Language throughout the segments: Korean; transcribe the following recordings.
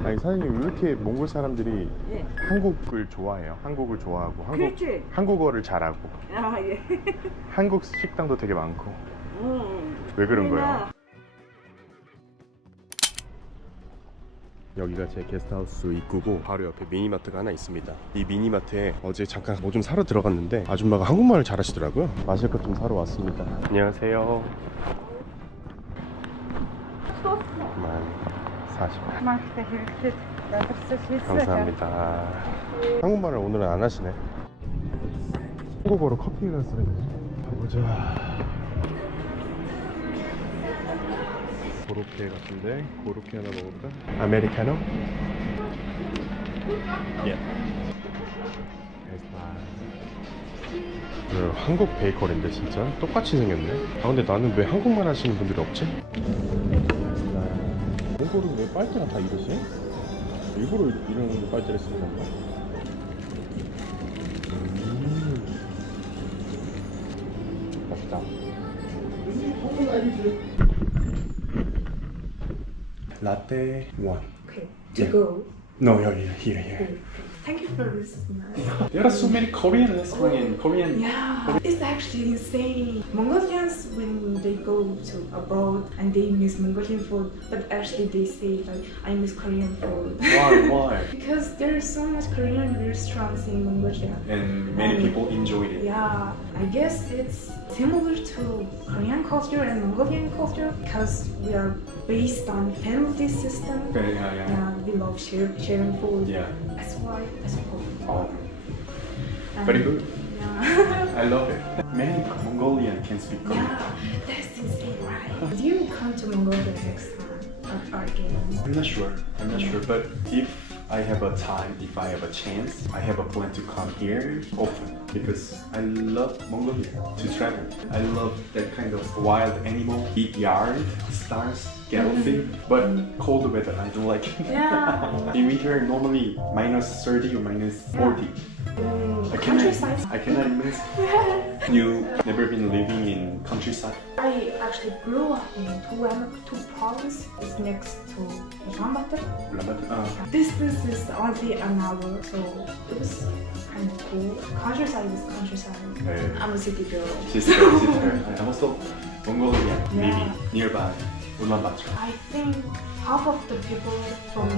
아니 사장님 왜 이렇게 몽골 사람들이 예. 한국을 좋아해요? 한국을 좋아하고 그렇지. 한국어를 잘하고 아, 예. 한국 식당도 되게 많고 왜 그런 우리나 거예요? 여기가 제 게스트하우스 입구고 바로 옆에 미니마트가 하나 있습니다. 이 미니마트에 어제 잠깐 뭐 좀 사러 들어갔는데 아줌마가 한국말을 잘하시더라고요. 마실 것 좀 사러 왔습니다. 안녕하세요. 40. 감사합니다. 한국말을 오늘은 안 하시네. 한국어로 커피가 쓰는 가보자. 고로케 같은데 고로케 하나 먹을까? 아메리카노? 예. 한국 베이커리인데 진짜 똑같이 생겼네. 아 근데 나는 왜 한국말 하시는 분들이 없지? 몽골은 왜 빨대가 다 이러지? 일부러 이런 빨대를 쓰는 건가? 맛있다. 라떼 원. Okay, to go. No, here. Thank you for listening. There are so many Korean restaurants in Korean. Yeah, it's actually insane. Mongolians, when they go to abroad and they miss Mongolian food, but actually they say like, I miss Korean food. Why? Because there are so much Korean restaurants in Mongolia. And many people enjoyed it. Yeah, I guess it's similar to Korean culture and Mongolian culture because we are based on family system. Yeah. Yeah, we love sharing food. Yeah. That's why I suppose. Oh, And- very good. Yeah. I love it. Many Mongolian can speak Korean. Yeah, that's insane, right? Do you come to Mongolia next time or again? I'm not sure, but if I have a time, if I have a chance, I have a plan to come here often because I love Mongolia to travel. I love that kind of wild animal, big yard, stars, galloping, but cold weather I don't like. Yeah. In winter normally minus 30 or minus 40. Countryside. I cannot imagine. You never been living in countryside? I actually grew up in Tuamaktu province. It's next to Ulaanbaatar. Ulaanbaatar? Distance is only an hour, so it was kind of cool. Countryside is countryside. 네. I'm a city girl. Sister. I'm also Mongolian, maybe nearby Ulaanbaatar. I think half of the people from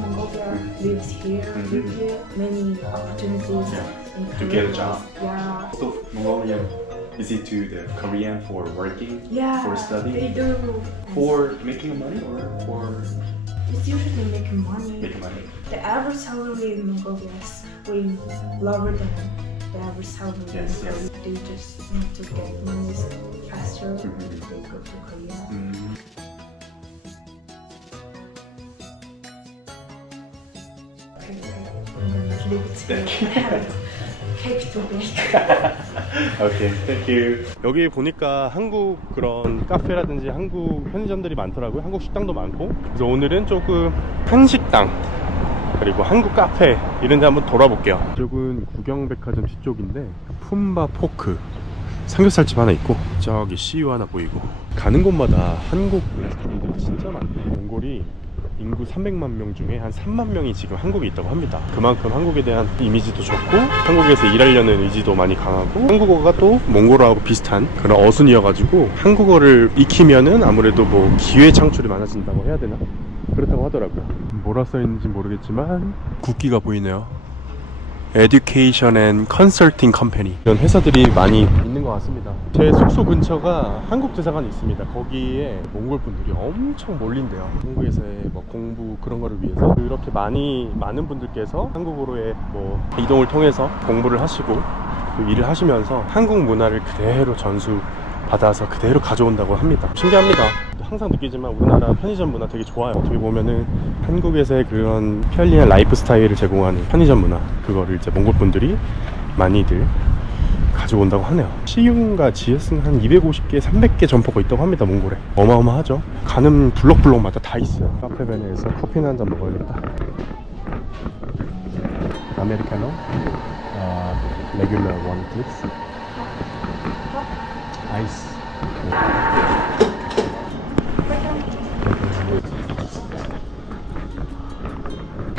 Mongolia lives here, live here. Many opportunities in To get a careers. job. Yeah. So Mongolian, is it to the Korean for working, Yeah, for studying, they do. for making money or for It's usually making money. making money? The average salary in Mongolia is way lower than the average salary Yes, in yes. Korea. They just need to get money faster. Mhm. They go to Korea. Okay. I'm gonna leave it to you. Cake to bake. Okay, thank you. 여기 보니까 한국 그런 카페라든지 한국 편의점들이 많더라고요. 한국 식당도 많고. 그래서 오늘은 조금 한식당 그리고 한국 카페 이런 데 한번 돌아볼게요. 이쪽은 구경백화점 뒤쪽인데 품바 포크 삼겹살집 하나 있고 저기 CU 하나 보이고 가는 곳마다 한국 레스토랑들이 진짜 많네. 몽골이 인구 300만 명 중에 한 3만 명이 지금 한국에 있다고 합니다. 그만큼 한국에 대한 이미지도 좋고 한국에서 일하려는 의지도 많이 강하고 한국어가 또 몽골어하고 비슷한 그런 어순이어가지고 한국어를 익히면은 아무래도 뭐 기회 창출이 많아진다고 해야 되나? 그렇다고 하더라고요. 뭐라 써있는지 모르겠지만 국기가 보이네요. Education and Consulting Company 이런 회사들이 많이 있는 것 같습니다. 제 숙소 근처가 한국대사관이 있습니다. 거기에 몽골 분들이 엄청 몰린대요. 한국에서의 뭐 공부 그런 거를 위해서 그렇게 많은 분들께서 한국으로의 뭐 이동을 통해서 공부를 하시고 또 일을 하시면서 한국 문화를 그대로 전수 받아서 그대로 가져온다고 합니다. 신기합니다. 항상 느끼지만 우리나라 편의점 문화 되게 좋아요. 어떻게 보면은 한국에서의 그런 편리한 라이프 스타일을 제공하는 편의점 문화 그거를 이제 몽골 분들이 많이들 가져온다고 하네요. 시윤과 지에스는 한 250개, 300개 점포가 있다고 합니다. 몽골에 어마어마하죠. 가는 블록블록마다 다 있어요. 카페베네에서 커피나 한잔 먹어야겠다. 아메리카노 레귤러 원 플리즈 아이스.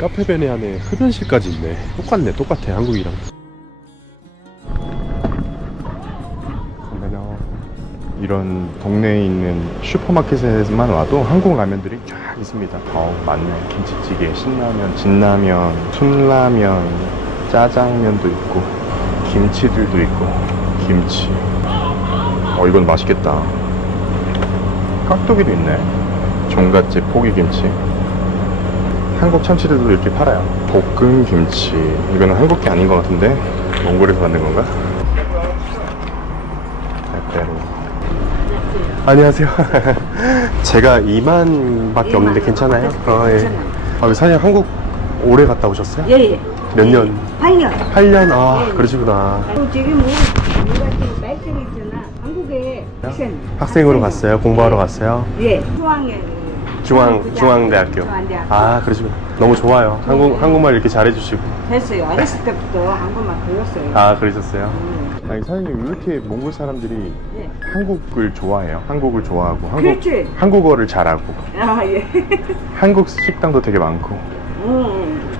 카페베네 안에 흡연실까지 있네. 똑같아 한국이랑. 이런 동네에 있는 슈퍼마켓에만 와도 한국 라면들이 쫙 있습니다. 많네. 김치찌개, 신라면, 진라면, 순라면, 짜장면도 있고 김치들도 있고. 김치. 이건 맛있겠다. 깍두기도 있네. 종갓집 포기김치. 한국 참치들도 이렇게 팔아요. 볶음 김치. 이거는 한국 게 아닌 것 같은데 몽골에서 만든 건가? 빼빼로. 안녕하세요. 제가 2만밖에 없는데 괜찮아요? 예. 사장님 한국 오래 갔다 오셨어요? 예. 몇 년? 8년. 8년? 예. 그러시구나. 지금 우리가 지금 딸들이 있잖아. 한국에 학생으로 갔어요? 공부하러 갔어요? 예. 중앙에. 중앙대학교. 그러시구나. 너무 좋아요. 한국말 이렇게 잘해주시고. 됐어요. 어렸을 때부터 한국말 배웠어요. 그러셨어요? 아니, 사장님, 왜 이렇게 몽골 사람들이 예. 한국을 좋아해요? 한국을 좋아하고 그렇지. 한국어를 잘하고 예. 한국 식당도 되게 많고.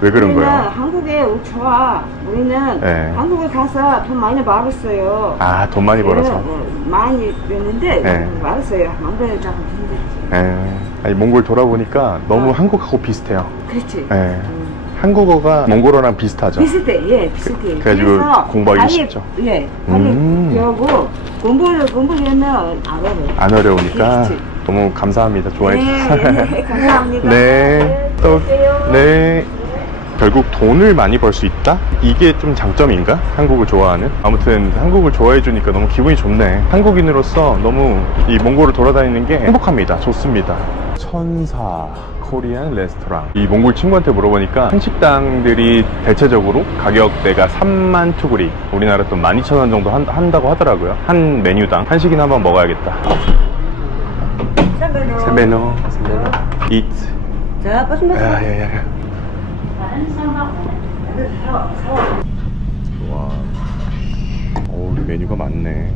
왜 그런 우리는 거예요? 한국에 좋아. 우리는 네. 한국에 가서 돈 많이 벌었어요. 돈 많이 벌어서. 많이 벌었는데 네. 벌었어요. 몽골에 조금 힘들지. 아니, 몽골 돌아보니까 너무 한국하고 비슷해요. 그렇지. 한국어가 몽골어랑 비슷하죠? 비슷해, 예, 비슷해. 그래가지고 그래서 공부하기 빨리, 쉽죠? 예, 빨리 배우고 공부하면 알아요. 안 어려우니까. 그렇지. 너무 감사합니다. 좋아해 주셔서. 예, 감사합니다. 네. 또, 네. 결국 돈을 많이 벌 수 있다? 이게 좀 장점인가? 한국을 좋아하는? 아무튼 한국을 좋아해 주니까 너무 기분이 좋네. 한국인으로서 너무 이 몽골을 돌아다니는 게 행복합니다. 좋습니다. 천사 코리안 레스토랑. 이 몽골 친구한테 물어보니까 한식당들이 대체적으로 가격대가 3만 투구리, 우리나라 돈 12,000원 정도 한다고 하더라고요. 한 메뉴당. 한식이나 한번 먹어야겠다. 세베노. eat. 자, 빠지면 야야야. 와, 메뉴가 많네.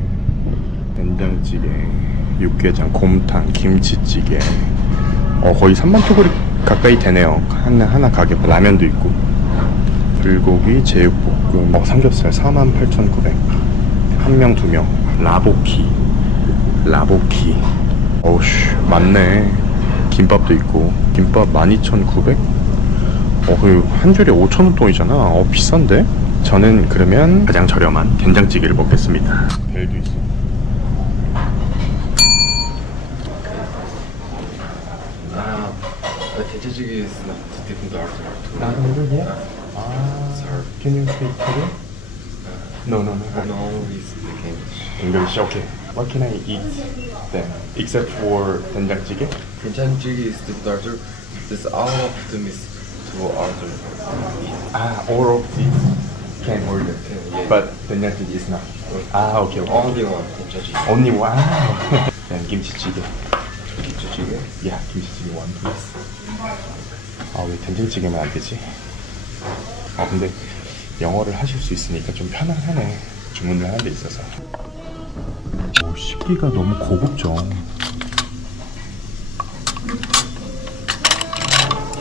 된장찌개, 육개장, 곰탕, 김치찌개. 거의 3만 투구리 가까이 되네요. 하나 가격. 라면도 있고, 불고기, 제육볶음, 삼겹살 48,900. 한 명, 2명. 라보키. 어우씨, 많네. 김밥도 있고, 김밥 12,900. 한 줄에 5,000원 돈이잖아. 비싼데? 저는 그러면 가장 저렴한 된장찌개를 먹겠습니다. 벨도 있어. 된장찌개 is not different order. Not order yet? Sorry. Can you speak Korean? No. No, we speak English. English, okay. What can I eat then? Except for 된장찌개? 된장찌개 is different order. This all of them is to order. All of these can order. Yeah. But 된장찌개 is not. Okay. Only one 된장찌개. Only one? Then 김치찌개. 김치찌개? Yeah, 김치찌개 one please. 왜 된장찌개만 안 되지? 근데 영어를 하실 수 있으니까 좀 편안하네. 주문을 하는 데 있어서. 식기가 너무 고급져.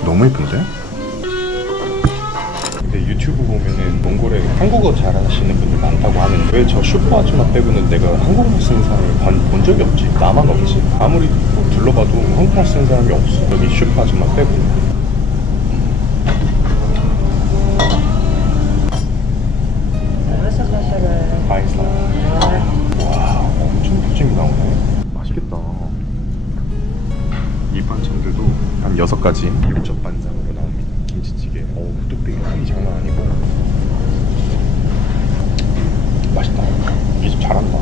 너무 예쁜데? 근데 유튜브 보면은 몽골에 한국어 잘하시는 분들 많다고 하는데 왜 저 슈퍼 아줌마 빼고는 내가 한국말 쓰는 사람을 본 적이 없지? 나만 없지? 아무리 둘러봐도 한국말 쓰는 사람이 없어. 여기 슈퍼 아줌마 빼고. 바이슬. 와, 엄청 푸짐이 나오네. 맛있겠다. 이 반찬들도 한 6가지 육젓반상으로 나옵니다. 김치찌개. 뚝배기 향이 장난 아니고. 맛있다. 이 집 잘한다.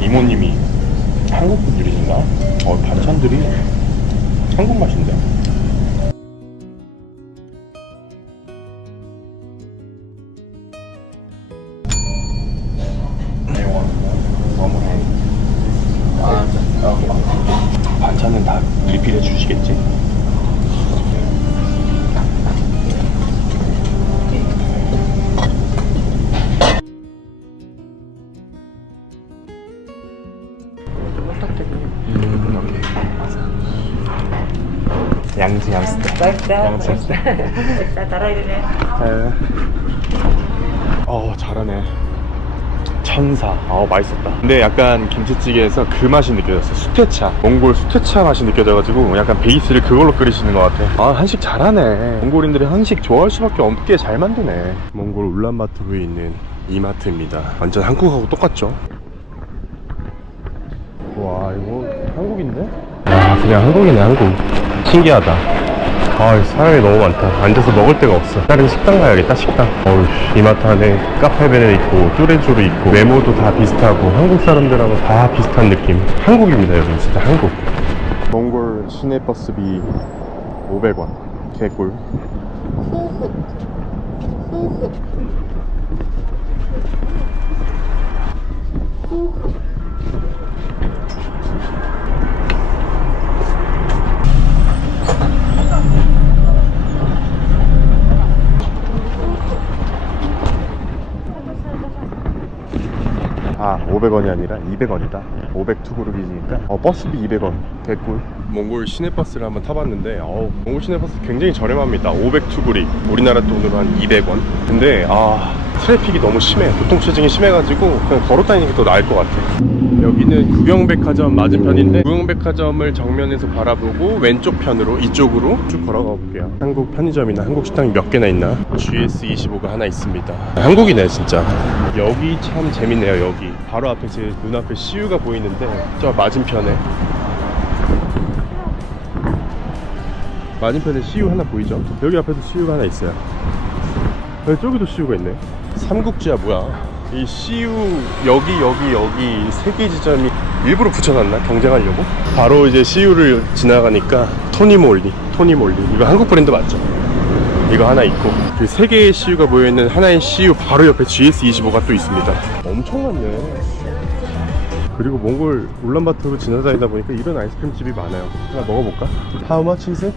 이모님이 한국 분들이신가? 반찬들이 한국 맛인데? 반찬은 다 리필해 주시겠지? 양지 햄스터. 양지 햄스터. 잘하네. 천사. 맛있었다. 근데 약간 김치찌개에서 그 맛이 느껴졌어. 수태차. 몽골 수태차 맛이 느껴져가지고 약간 베이스를 그걸로 끓이시는 것 같아. 한식 잘하네. 몽골인들이 한식 좋아할 수밖에 없게 잘 만드네. 몽골 울란바토르에 있는 이마트입니다. 완전 한국하고 똑같죠? 와, 이거 한국인데? 그냥 한국이네, 한국. 신기하다. 사람이 너무 많다. 앉아서 먹을 데가 없어. 다른 식당 가야겠다, 식당. 이마트 안에 카페베네 있고 뚜레쥬르 있고 메모도 다 비슷하고 한국 사람들하고 다 비슷한 느낌. 한국입니다, 여기 진짜 한국. 몽골 시내버스비 500원. 개꿀. 아, 500원이 아니라 200원이다. 500 투구르기니까 버스비 200원. 개꿀. 몽골 시내버스를 한번 타봤는데 몽골 시내버스 굉장히 저렴합니다. 500 투구리. 우리나라 돈으로 한 200원. 근데 트래픽이 너무 심해. 교통체증이 심해가지고 그냥 걸어다니는 게 더 나을 것 같아. 여기는 구경백화점 맞은편인데 구경백화점을 정면에서 바라보고 왼쪽 편으로 이쪽으로 쭉 걸어가 볼게요. 한국 편의점이나 한국 식당이 몇 개나 있나? GS25가 하나 있습니다. 한국이네 진짜. 여기 참 재밌네요. 여기 바로 앞에 제 눈앞에 CU가 보이는데 저 맞은편에 CU 하나 보이죠? 여기 앞에도 CU가 하나 있어요. 저기도 CU가 있네. 삼국지야 뭐야. 이 CU 여기 세 개 지점이 일부러 붙여놨나? 경쟁하려고? 바로 이제 CU를 지나가니까 토니몰리 이거 한국 브랜드 맞죠? 이거 하나 있고 그 세 개의 CU가 모여있는 하나의 CU 바로 옆에 GS25가 또 있습니다. 엄청 많네. 그리고 몽골 울란바토르 지나다니다 보니까 이런 아이스크림집이 많아요. 하나 먹어볼까? How much is it?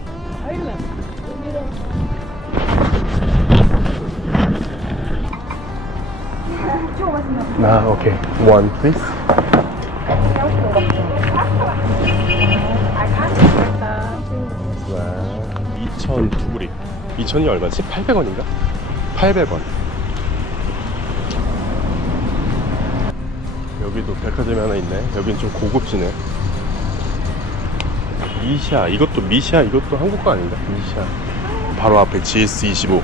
오케이. One, please. 와, 2,000 투구리. 2,000이 얼마지? 800원인가? 800원. 여기도 백화점이 하나 있네. 여긴 좀 고급지네. 미샤. 이것도 한국 거 아닌가? 미샤. 바로 앞에 GS25.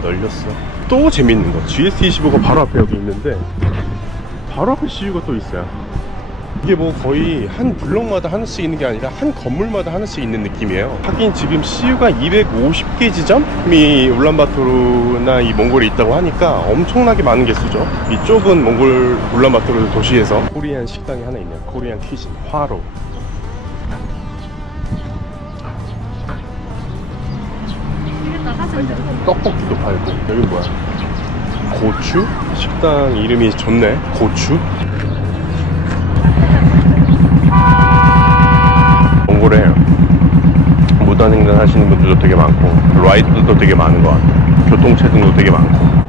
널렸어. 또 재밌는 거. GS25가 바로 앞에 여기 있는데 바로 앞에 CU가 또 있어요. 이게 뭐 거의 한 블럭마다 하나씩 있는 게 아니라 한 건물마다 하나씩 있는 느낌이에요. 하긴 지금 CU가 250개 지점이 울란바토르나 이 몽골에 있다고 하니까 엄청나게 많은 개수죠. 이쪽은 몽골 울란바토르 도시에서 코리안 식당이 하나 있네요. 코리안 키친 화로. 떡볶이도 팔고. 여기 뭐야? 고추? 식당 이름이 좋네. 고추? 몽골에 무단횡단 하시는 분들도 되게 많고 라이드도 되게 많은 것 같아요. 교통체증도 되게 많고.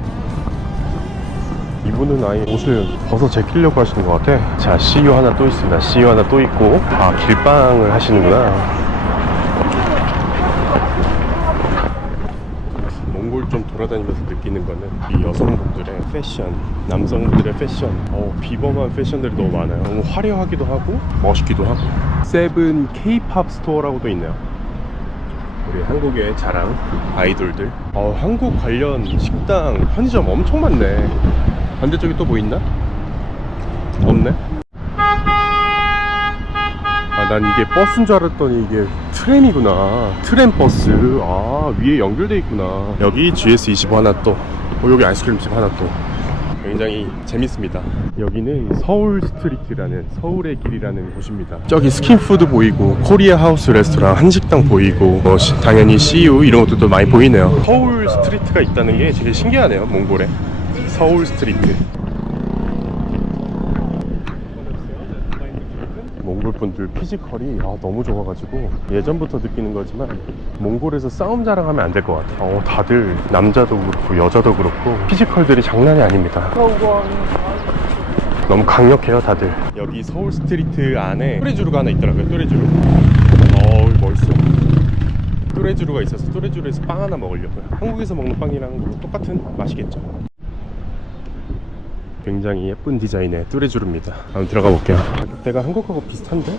이분은 아예 옷을 벗어 제끼려고 하시는 것 같아. 자, CU 하나 또 있습니다. CU 하나 또 있고. 길빵을 하시는구나. 몽골 좀 돌아다니면서 느끼는 거는 이 여성분들의 패션, 남성분들의 패션, 비범한 패션들이 너무 많아요. 너무 화려하기도 하고 멋있기도 하고. 세븐 K-팝 스토어라고도 있네요. 우리 한국의 자랑 아이돌들. 한국 관련 식당, 편의점 엄청 많네. 반대쪽에 또 뭐 있나? 없네. 난 이게 버스인 줄 알았더니 이게 트램이구나. 트램버스. 위에 연결돼 있구나. 여기 GS25 하나 또. 여기 아이스크림집 하나 또. 굉장히 재밌습니다. 여기는 서울 스트리트라는, 서울의 길이라는 곳입니다. 저기 스킨푸드 보이고 코리아 하우스 레스토랑, 한식당 보이고 당연히 CU 이런 것들도 많이 보이네요. 서울 스트리트가 있다는 게 되게 신기하네요. 몽골에 서울 스트리트. 몽골 분들 피지컬이 너무 좋아가지고 예전부터 느끼는 거지만 몽골에서 싸움 자랑하면 안 될 것 같아요. 다들 남자도 그렇고 여자도 그렇고 피지컬들이 장난이 아닙니다. 너무 강력해요 다들. 여기 서울 스트리트 안에 뚜레쥬르가 하나 있더라고요. 뚜레쥬르. 어우 멋있어. 뚜레쥬르가 있어서 뚜레쥬르에서 빵 하나 먹으려고요. 한국에서 먹는 빵이랑 뭐 똑같은 맛이겠죠. 굉장히 예쁜 디자인의 뚜레쥬르입니다. 한번 들어가 볼게요. 가격대가 한국하고 비슷한데?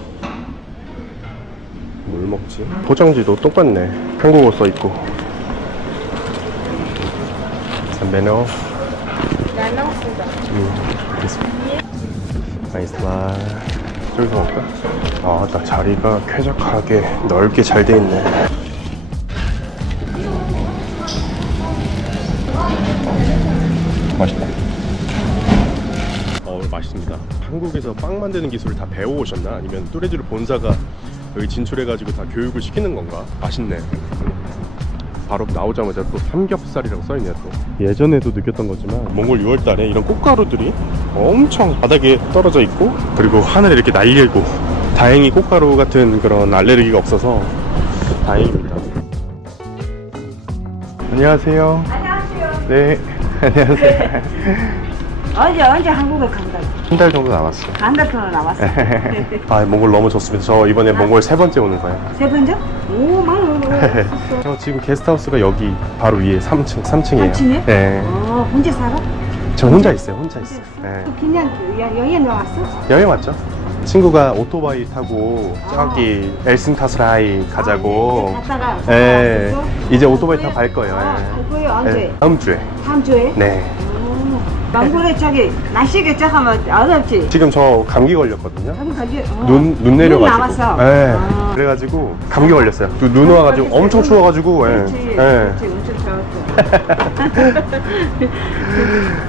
뭘 먹지? 포장지도 똑같네. 한국어 써있고. 메뉴. 알겠습니다. 저기서 먹을까? 아, 딱 자리가 쾌적하게 넓게 잘 돼 있네. 맛있다. 맛있습니다. 한국에서 빵 만드는 기술을 다 배워오셨나? 아니면 뚜레쥬르 본사가 여기 진출해가지고 다 교육을 시키는 건가? 맛있네. 바로 나오자마자 또 삼겹살이라고 써있네요. 또 예전에도 느꼈던 거지만 몽골 6월달에 이런 꽃가루들이 엄청 바닥에 떨어져 있고, 그리고 하늘에 이렇게 날리고, 다행히 꽃가루 같은 그런 알레르기가 없어서 다행입니다. 안녕하세요. 안녕하세요. 네. 안녕하세요. 언제 한국에 간다? 한 달 정도 남았어요. 한 달 동안 남았어. 아, 몽골 너무 좋습니다. 저 이번에 몽골 3번째 오는 거예요. 세 번째? 오, 많이 저 지금 게스트하우스가 여기 바로 위에 3층이에요. 3층에? 네. 혼자 살아? 저 혼자 있어요. 혼자 있어요. 네. 그냥 여행 나왔어? 여행 왔죠? 친구가 오토바이 타고 저기 엘슨타스라이 가자고. 갔다가 네. 왔었어? 이제 오토바이 타고 갈 거예요. 그거요? 언제? 네. 다음 주에. 다음 주에? 네. 망고에 저기 날씨가 조금은 어렵지? 지금 저 감기 걸렸거든요. 한국 가지? 눈 내려가지고. 남았어? 네. 아. 그래가지고 감기 걸렸어요. 눈 와가지고 엄청 추워가지고. 그렇지, 네. 그렇지, 엄청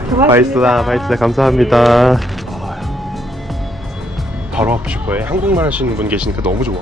좋았어. 마이스다 감사합니다. 바로 하고 싶어요. 한국말 하시는 분 계시니까 너무 좋아.